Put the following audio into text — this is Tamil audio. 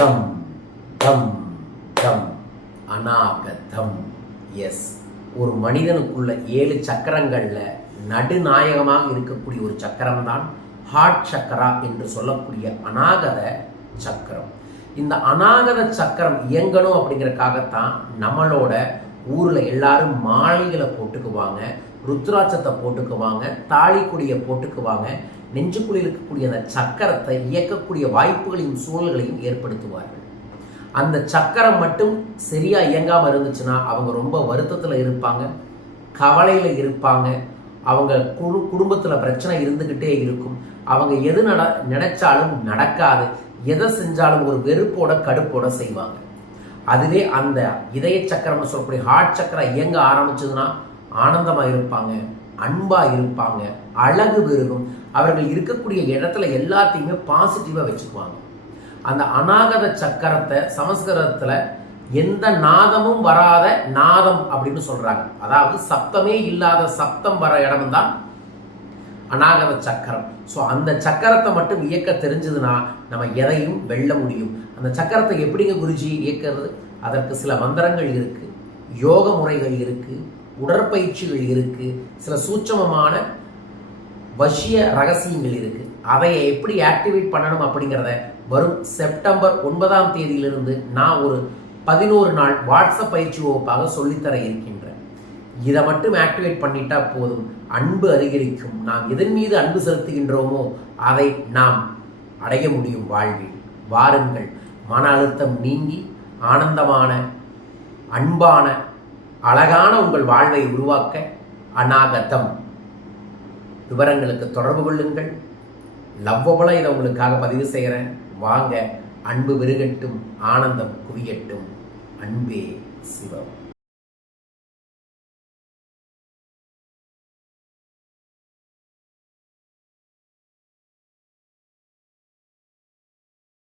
தம் தம் தம் அநாகதம். எஸ், ஒரு மனிதனுக்குள்ள 7 சக்கரங்கள்ல நடுநாயகமாக இருக்கக்கூடிய ஒரு சக்கரம் தான் ஹார்ட் சக்கரா என்று சொல்லக்கூடிய அநாகத சக்கரம். இந்த அநாகத சக்கரம் இயங்கணும் அப்படிங்கிறதுக்காகத்தான் நம்மளோட ஊரில் எல்லாரும் மாலைகளை போட்டுக்குவாங்க, ருத்ராட்சத்தை போட்டுக்குவாங்க, தாலிக்குடியை போட்டுக்குவாங்க. நெஞ்சுக்குழியில் இருக்கக்கூடிய அந்த சக்கரத்தை இயக்கக்கூடிய வாய்ப்புகளையும் சூழல்களையும் ஏற்படுத்துவார்கள். அந்த சக்கரம் மட்டும் சரியா இயங்காமல் இருந்துச்சுன்னா அவங்க ரொம்ப வருத்தத்தில் இருப்பாங்க, கவலையில் இருப்பாங்க. அவங்க குடும்பத்தில் பிரச்சனை இருந்துக்கிட்டே இருக்கும். அவங்க எது நினைச்சாலும் நடக்காது, எதை செஞ்சாலும் ஒரு வெறுப்போட கடுப்போட செய்வாங்க. அதுவே அந்த இதய சக்கரம்னு சொல்லக்கூடிய ஹார்ட் சக்கரம் இயங்க ஆரம்பிச்சதுன்னா ஆனந்தமாக இருப்பாங்க, அன்பாக இருப்பாங்க, அழகு பெருகும். அவர்கள் இருக்கக்கூடிய இடத்துல எல்லாத்தையுமே பாசிட்டிவாக வச்சுக்குவாங்க. அந்த அநாகத சக்கரத்தை சமஸ்கிருதத்தில் எந்த நாதமும் வராத நாதம் அப்படின்னு சொல்றாங்க. அதாவது சப்தமே இல்லாத சப்தம் வர இடம் தான் அநாகத சக்கரம். ஸோ அந்த சக்கரத்தை மட்டும் இயக்க தெரிஞ்சதுன்னா நம்ம எதையும் வெல்ல முடியும். அந்த சக்கரத்தை எப்படிங்க குருஜி இயக்கிறது? அதற்கு சில மந்திரங்கள் இருக்கு, யோக முறைகள் இருக்கு, உடற்பயிற்சிகள் இருக்கு, சில சூட்சமமான வசிய ரகசியங்கள் இருக்கு. அதை எப்படி ஆக்டிவேட் பண்ணணும் அப்படிங்கிறத வரும் செப்டம்பர் 9ஆம் தேதியிலிருந்து நான் ஒரு 11 நாள் வாட்ஸ்அப் பயிற்சி வகுப்பாக சொல்லித்தர இருக்கின்றேன். இதை மட்டும் ஆக்டிவேட் பண்ணிட்டா போதும், அன்பு அதிகரிக்கும். நாம் எதன் மீது அன்பு செலுத்துகின்றோமோ அதை நாம் அடைய முடியும் வாழ்வில். வாருங்கள், மன அழுத்தம் நீங்கி ஆனந்தமான, அன்பான, அழகான உங்கள் வாழ்வை உருவாக்க அநாகதம். விவரங்களுக்கு தொடர்பு கொள்ளுங்கள். லவ்வபுல இதை உங்களுக்காக பதிவு செய்கிறேன். வாங்க, அன்பு பெருகட்டும், ஆனந்தம் குவியட்டும். அன்பே சிவம்.